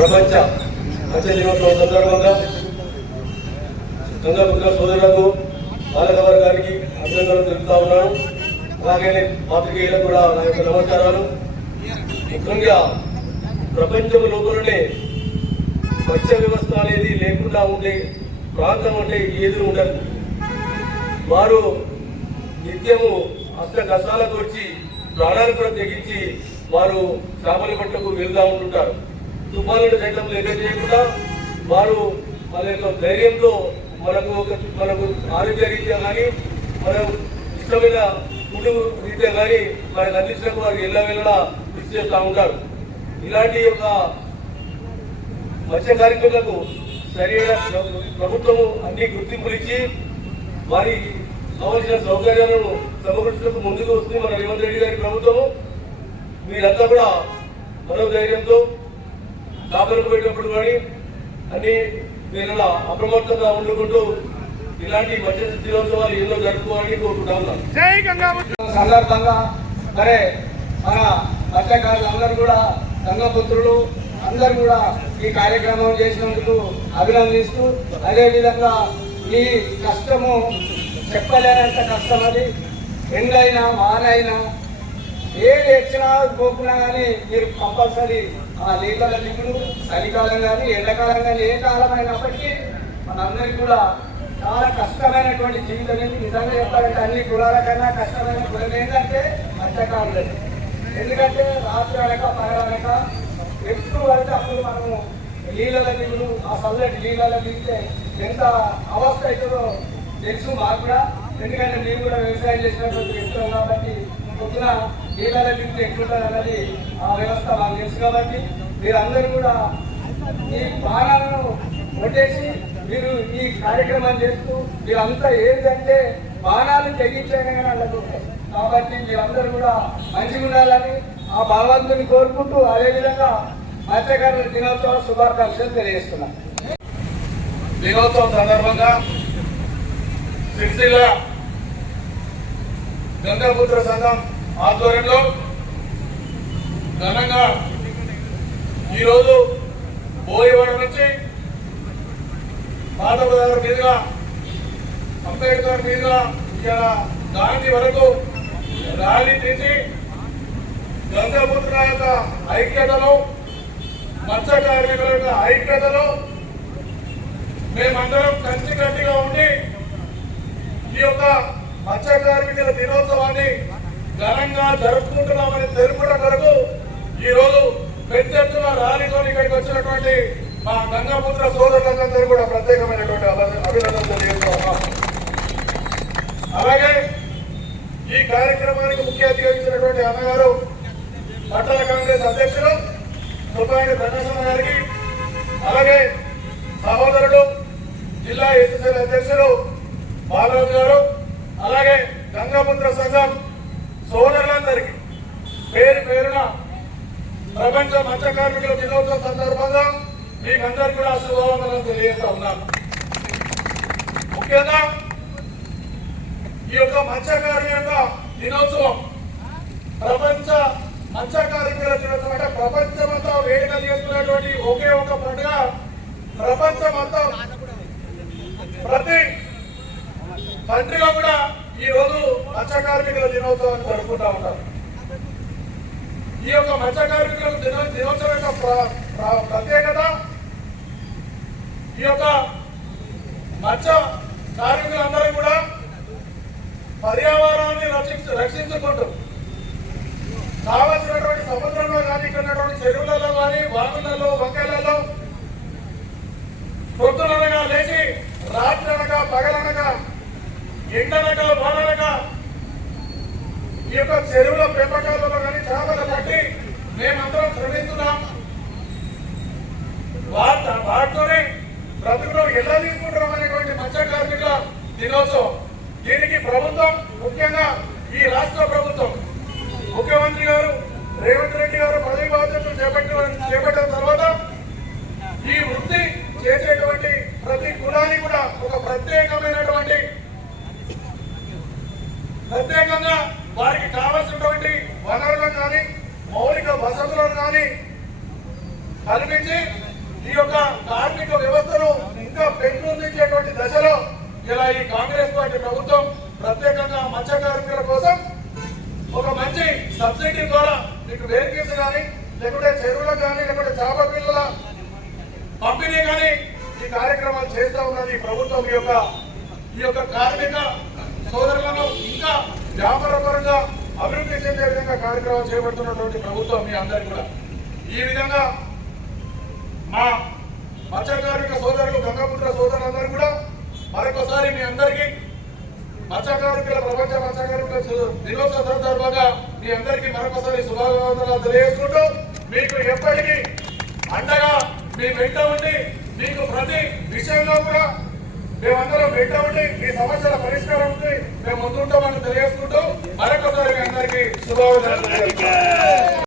ప్రపంచ మత్స్య దినోత్సవం సందర్భంగా గంగాపుత్ర సోదరులకు బాలకవర్గానికి అభినందనలు తెలుపుతా ఉన్నాను. అలాగే పాత్రికేయులకు కూడా నా యొక్క నమస్కారాలు. ముఖ్యంగా ప్రపంచం లోపలనే మత్స్య వ్యవస్థ అనేది లేకుండా ఉండే ప్రాంతం అంటే ఏది ఉండదు. వారు నిత్యము అష్ట కష్టాలకు వచ్చి ప్రాణాలు కూడా తెగించి వారు చేపలు పట్టకు వెళ్తూ ఉంటుంటారు. తుఫానులు సైతం లెక్క చేయకుండా వారు వాళ్ళ యొక్క ధైర్యంతో మనకు ఒక మనకు ఆరోగ్య రీత్యా కానీ మనం ఇష్టమైన ఫుడ్ రీత్యా కానీ మనకు అందించినప్పుడు వారు ఎల్ల వెళ్ళడా కృషి చేస్తూ ఉంటారు. ఇలాంటి ఒక మత్స్య కార్మికులకు సరైన ప్రభుత్వము అన్ని గుర్తింపులు ఇచ్చి వారి కావలసిన సౌకర్యాలను సమకూర్చడానికి ముందుకు వస్తుంది మన రేవంత్ రెడ్డి గారి ప్రభుత్వము. మీరంతా కూడా మనోధైర్యంతో కాపలకు పెట్టినప్పుడు కానీ అన్ని దీనిలో అప్రమత్తంగా ఉండుకుంటూ ఇలాంటి మత్స్య దినోత్సవాలు ఎన్నో జరుపుకోవాలని కోరుకుంటా ఉన్నాను సందర్భంగా మరి మన మత్స్యకారులు అందరూ కూడా గంగపుత్రులు అందరూ కూడా ఈ కార్యక్రమం చేసినందుకు అభినందిస్తూ అదేవిధంగా ఈ కష్టము చెప్పలేనంత కష్టం అది. ఎండైనా వానైనా ఏది ఎచ్చినా పోకున్నా కానీ మీరు కంపల్సరీ ఆ నీళ్ళ దిగులు చలికాలం కానీ ఎండాకాలం కానీ ఏ కాలం అయినప్పటికీ మనందరికీ కూడా చాలా కష్టమైనటువంటి జీవితం ఇది నిజంగా చెప్పాలంటే అన్ని కులాల కన్నా కష్టమైన కులం ఏంటంటే మత్స్యకారులే. ఎందుకంటే రాత్రి అనక పగలనక ఎప్పుడు పడితే అప్పుడు మనము నీళ్ళ దిగులు ఆ చల్లటి నీళ్ళ దిగితే ఎంత అవస్థ అవుతుందో తెలుసు మాకు కూడా. ఎందుకంటే మేము కూడా వ్యవసాయం చేసినటువంటి వ్యక్తులు కాబట్టి పొద్దున నీళ్ళ దిగితే ఎట్లుంటుంది అన్నది ఆ వ్యవస్థ మాకు తెలుసు కాబట్టి మీరందరూ కూడా ఈ బాణాలను కొట్టేసి మీరు ఈ కార్యక్రమం చేస్తూ మీరంతా ఏంటంటే బాణాలు తెగించానే కానీ కాబట్టి మీరందరూ కూడా మంచిగా ఉండాలని ఆ భగవంతుని కోరుకుంటూ అదేవిధంగా మత్స్యకారుల దినోత్సవ శుభాకాంక్షలు తెలియజేస్తున్నాను దినోత్సవం సందర్భంగా సిరిసిల్ల గంగాపుత్ర సంఘం ఆధ్వర్యంలో ఘనంగా ఈరోజు బోయవాడ నుంచి మాధవదారు మీదుగా అంబేద్కర్ మీదుగా ఇక్కడ గాంధీ వరకు ర్యాలీ తీసి గంగాపుత్ర యొక్క ఐక్యతను మత్స్య కార్మికుల యొక్క ఐక్యతను మేమందరం కలిసికట్టుగా ఉండి ఈ యొక్క మత్స్య కార్మికుల దినోత్సవాన్ని ఘనంగా జరుపుకుంటున్నామని తెలుపడం కొరకు ఈ రోజు పెద్ద ఎత్తున ర్యాలీతో ఇక్కడికి వచ్చినటువంటి మా గంగాపుత్ర సోదరులందరూ కూడా ప్రత్యేకమైనటువంటి అభినందనలు తెలియజేస్తున్నాం. అలాగే ఈ కార్యక్రమానికి ముఖ్య అతిథిగా ఇచ్చినటువంటి అన్నగారు పట్టణ కాంగ్రెస్ అధ్యక్షులు సుబ్బారెడ్డి ధనసన్న గారికి అలాగే సహోదరుడు జిల్లా ఎస్ఎస్ఎల్ అధ్యక్షులు బాలరాజు గారు గంగాపుత్ర సంఘం సోదరులందరికీ పేరు పేరున ప్రపంచ మత్స్య కార్మికుల దినోత్సవం సందర్భంగా మీకందరికీ కూడా శుభవందనం తెలియజేస్తా ఉన్నాను. ముఖ్యంగా ఈ యొక్క మత్స్యకారుల యొక్క దినోత్సవం ప్రపంచ మత్స్య దినోత్సవం అంటే ప్రపంచమంతా వేడుక చేస్తున్నటువంటి ఒకే ఒక పండుగ ప్రపంచమంతా ప్రతి తండ్రి మత్స్యకార్మికుల మత్స్య కార్మికుల దినోత్సవాన్ని జరుపుకుంటా ఉంటారు. ఈ యొక్క మత్స్య కార్మికుల దినోత్సవం యొక్క ప్రత్యేకత ఈ యొక్క మత్స్య కార్మికులందరూ కూడా పర్యావరణాన్ని రక్షించు రక్షించుకుంటూ కావలసినటువంటి సముద్రంలో కానీ ఇక్కడ చెరువులలో కానీ వాగులలో వంకలలో పొద్దుననగా లేచి రాత్రి అనగా పగలనగా ఎండనగా వాననగా ఈ యొక్క చెరువుల పెంపకాలలో కానీ చేపలు పట్టి మేమందరం శ్రమిస్తున్నాం. వాటితోనే బ్రతుకులో ఎలా తీసుకుంటాం అనేటువంటి మత్స్య కార్మికుల దినోత్సవం. దీనికి ప్రభుత్వం ముఖ్యంగా ఈ రాష్ట్ర ప్రభుత్వం ముఖ్యమంత్రి గారు రేవంత్ రెడ్డి గారు పదవి బాధ్యతలు చేపట్టిన చేపట్టిన తర్వాత ఈ వృత్తి చేసేటువంటి ప్రతి కులానికి కూడా ఒక ప్రత్యేకమైనటువంటి ప్రత్యేకంగా వారికి కావలసినటువంటి వనరులను కానీ మౌలిక వసతులను కానీ కల్పించి ఈ యొక్క కార్మిక వ్యవస్థను ఇంకా పెంపొందించేటువంటి దశలో ఇలా ఈ కాంగ్రెస్ పార్టీ ప్రభుత్వం ప్రత్యేకంగా మత్స్య కార్మికుల కోసం ఒక మంచి సబ్సిడీ ద్వారా మీకు వేరికేస్ కానీ లేకుంటే చెరువులకు కానీ లేకుంటే చేప పిల్లల పంపిణీ కానీ ఈ కార్యక్రమాలు చేస్తూ ఉన్నది ప్రభుత్వం. యొక్క ఈ యొక్క కార్మిక సోదరులను ఇంకా వ్యాపారపరంగా అభివృద్ధి చెందే విధంగా కార్యక్రమాలు చేపడుతున్నటువంటి ప్రభుత్వం మీ అందరికీ కూడా. ఈ విధంగా మా మత్స్యకారిక సోదరులు గంగాపుత్ర సోదరులందరూ కూడా మరొకసారి మీ అందరికీ మత్స్యకారికుల ప్రపంచ మత్స్య దినోత్సవ సందర్భంగా మీ అందరికీ మరొకసారి శుభాకాంక్షలు తెలియజేసుకుంటూ మీకు ఎప్పటికీ అండగా మీ వెంట ఉండి మీకు ప్రతి విషయంలో కూడా మేమందరం వెంట ఉండి మీ సమస్యల పరిష్కారం మేము ముందుంటామని తెలియజేసుకుంటూ మరొకసారి మీ అందరికీ శుభాకాంక్షలు